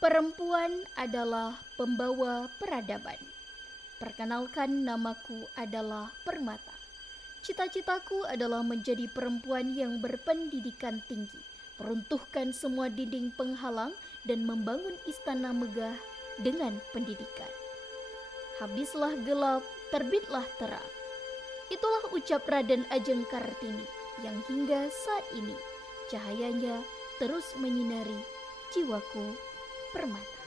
Perempuan adalah pembawa peradaban. Perkenalkan, namaku adalah Permata. Cita-citaku adalah menjadi perempuan yang berpendidikan tinggi, meruntuhkan semua dinding penghalang dan membangun istana megah dengan pendidikan. Habislah gelap, terbitlah terang. Itulah ucap Raden Ajeng Kartini yang hingga saat ini cahayanya terus menyinari jiwaku Permata.